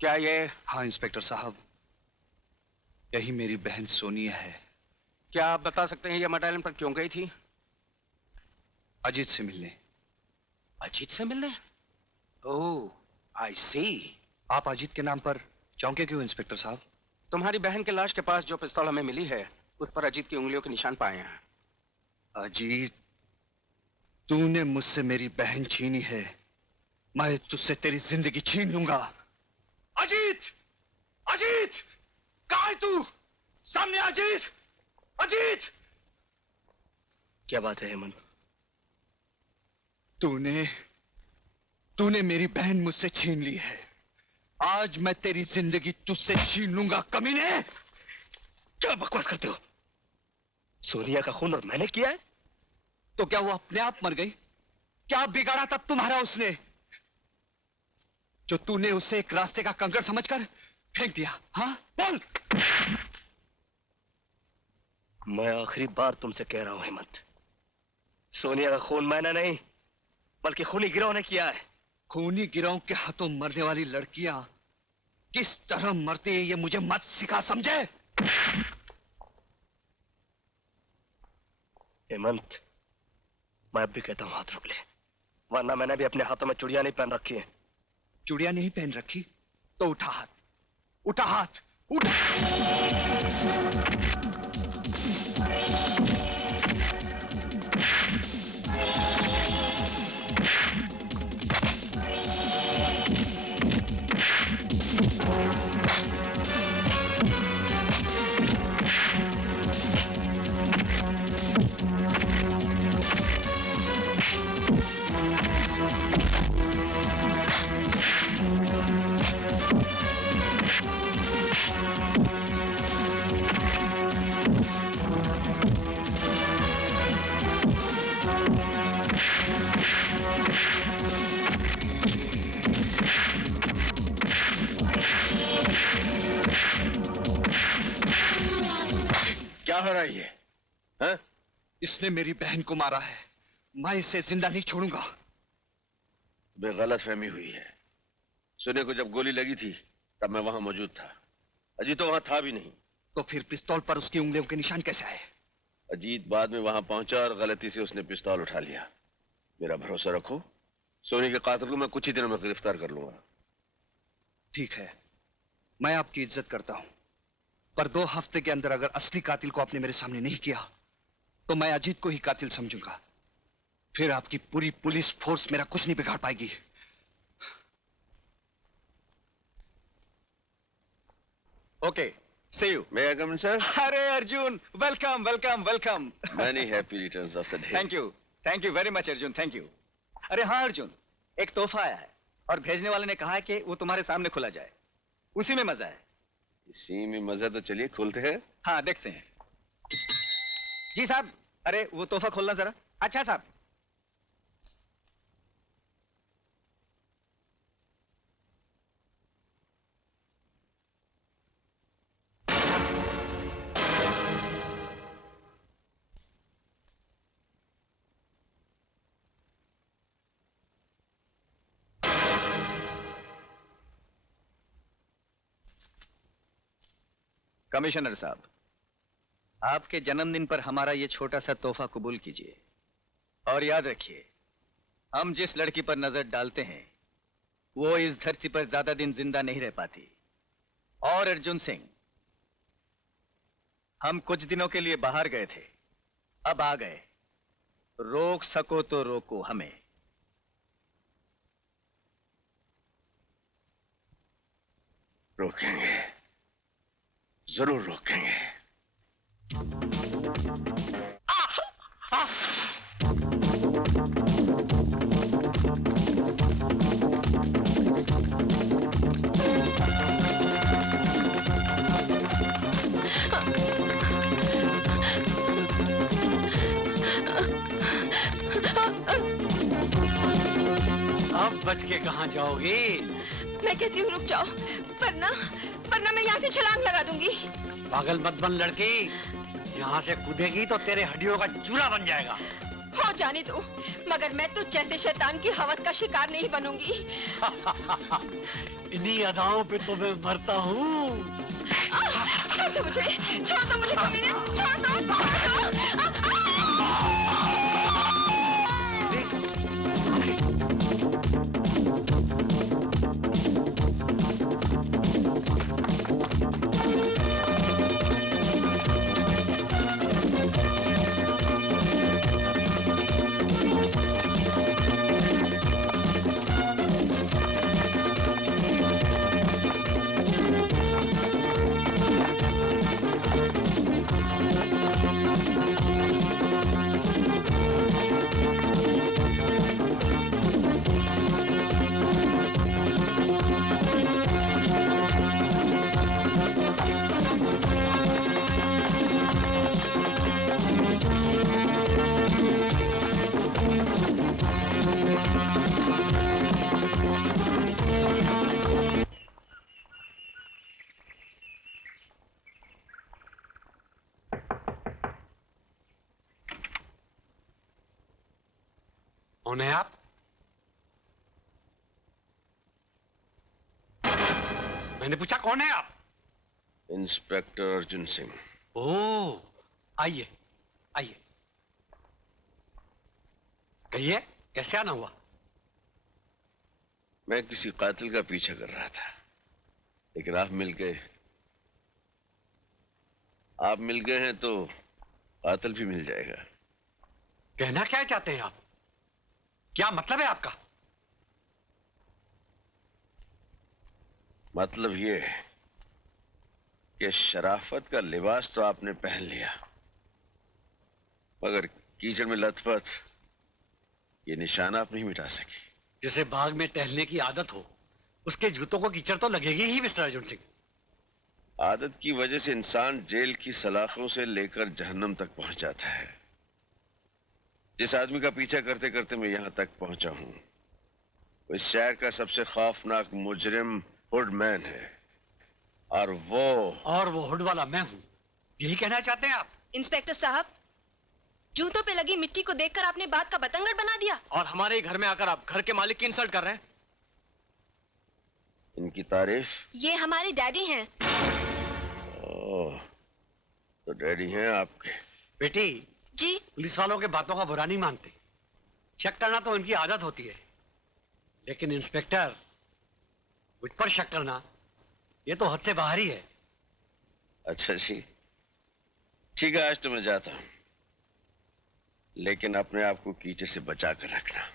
क्या ये? हाँ इंस्पेक्टर साहब, यही मेरी बहन सोनिया है। क्या आप बता सकते हैं ये मट आइलैंड पर क्यों गई थी? अजीत से मिलने। अजीत से मिलने? ओह, आई सी। आप अजीत के नाम पर चौंके क्यों इंस्पेक्टर साहब? तुम्हारी बहन के लाश के पास जो पिस्तौल हमें मिली है उस पर अजीत की उंगलियों के निशान पाए हैं। अजीत, तूने मुझसे मेरी बहन छीनी है, मैं तुझसे तेरी जिंदगी छीन लूंगा। अजीत! अजीत! कहाँ है तू? सामने अजीत! अजीत! क्या बात है हेमंत? तूने मेरी बहन मुझसे छीन ली है। आज मैं तेरी जिंदगी तुझसे छीन लूंगा कमीने। क्या बकवास करते हो? सोनिया का खून और मैंने किया है? तो क्या वो अपने आप मर गई? क्या बिगाड़ा तब तुम्हारा उसने, जो तूने उसे एक रास्ते का कंकड़ समझकर फेंक दिया? हाँ बोल। मैं आखिरी बार तुमसे कह रहा हूं हेमंत, सोनिया का खून मैंने नहीं बल्कि खूनी गिरोह ने किया है। खूनी गिरोह के हाथों मरने वाली लड़कियां किस तरह मरती है ये मुझे मत सिखा, समझे? हेमंत, मैं अब भी कहता हूं हाथ रोक ले, वरना मैंने भी अपने हाथों में चूड़ियां नहीं पहन रखी है। चूड़ियां नहीं पहन रखी तो उठा हाथ, उठा हाथ, उठा। क्या हो रहा है ये? हाँ? इसने मेरी बहन को मारा है, मैं इसे जिंदा नहीं छोड़ूंगा। गलत फहमी हुई है। सोनिया को जब गोली लगी थी तब मैं वहां मौजूद था, अजीत तो वहां था भी नहीं। तो फिर पिस्तौल पर उसकी उंगलियों के निशान कैसे आए? अजीत बाद में वहां पहुंचा और गलती से उसने पिस्तौल उठा लिया। मेरा भरोसा रखो, सोनिया के कातिल को मैं कुछ ही दिनों में गिरफ्तार कर लूंगा। ठीक है, मैं आपकी इज्जत करता हूं, पर 2 हफ्ते के अंदर अगर असली कातिल को आपने मेरे सामने नहीं किया तो मैं अजीत को ही कातिल समझूंगा। फिर आपकी पूरी पुलिस फोर्स मेरा कुछ नहीं बिगाड़ पाएगी। Okay, see you. May I come in sir? अरे Arjun, welcome welcome welcome. Many happy returns of the day. Thank you very much Arjun, thank you. अरे हाँ अर्जुन, एक तोहफा आया है और भेजने वाले ने कहा है कि वो तुम्हारे सामने खुला जाए, उसी में मजा है। इसी में मजा, तो चलिए खोलते हैं। हाँ देखते हैं। जी साहब, अरे वो तोहफा खोलना जरा। अच्छा साहब। कमिश्नर साहब, आपके जन्मदिन पर हमारा ये छोटा सा तोहफा कबूल कीजिए और याद रखिए, हम जिस लड़की पर नजर डालते हैं वो इस धरती पर ज्यादा दिन जिंदा नहीं रह पाती। और अर्जुन सिंह, हम कुछ दिनों के लिए बाहर गए थे, अब आ गए, रोक सको तो रोको हमें। रोकेंगे, जरूर रोकेंगे। अब बच के कहाँ जाओगी? मैं कहती हूँ रुक जाओ, वरना मैं यहाँ से छलांग लगा दूंगी। पागल मत बन लड़की, यहाँ से कूदेगी तो तेरे हड्डियों का चूरा बन जाएगा। हो जाने दो, मगर मैं तुझ जैसे शैतान की हवस का शिकार नहीं बनूंगी। इन्हीं अदाओं पे तो मैं मरता हूँ। छोड़ दो मुझे, छोड़ दो मुझे कमीने, छोड़ दो, छोड़ दो। कौन है आप? मैंने पूछा कौन है आप? इंस्पेक्टर अर्जुन सिंह। ओह, आइए आइए। कहिए, कैसे आना हुआ? मैं किसी कातिल का पीछा कर रहा था, लेकिन आप मिल गए। आप मिल गए हैं तो कातिल भी मिल जाएगा। कहना क्या चाहते हैं आप? क्या मतलब है आपका? मतलब ये है कि शराफत का लिबास तो आपने पहन लिया, मगर कीचड़ में लथपथ ये निशान आप नहीं मिटा सकी। जिसे बाग में टहलने की आदत हो, उसके जूतों को कीचड़ तो लगेगी ही, मिस्टर अर्जुन सिंह। आदत की वजह से इंसान जेल की सलाखों से लेकर जहन्नम तक पहुंच जाता है। जिस आदमी का पीछा करते करते मैं यहां तक पहुंचा हूं, वो इस शहर का सबसे खौफनाक मुजरिम हुडमैन है, और वो हुड वाला मैं हूं, यही कहना चाहते हैं आप? इंस्पेक्टर साहब, जूतों पे लगी मिट्टी को देखकर आपने बात का बतंगड़ बना दिया और हमारे ही घर में आकर आप घर के मालिक की इंसल्ट कर रहे हैं। इनकी तारीफ? ये हमारे डैडी हैं। ओह, तो डैडी हैं आपके। बेटी जी। पुलिस वालों के बातों का बुरा नहीं मानते, शक करना तो इनकी आदत होती है, लेकिन इंस्पेक्टर मुझ पर शक करना ये तो हद से बाहर ही है। अच्छा जी, ठीक है, आज तो मैं जाता हूं, लेकिन अपने आप को कीचड़ से बचा कर रखना।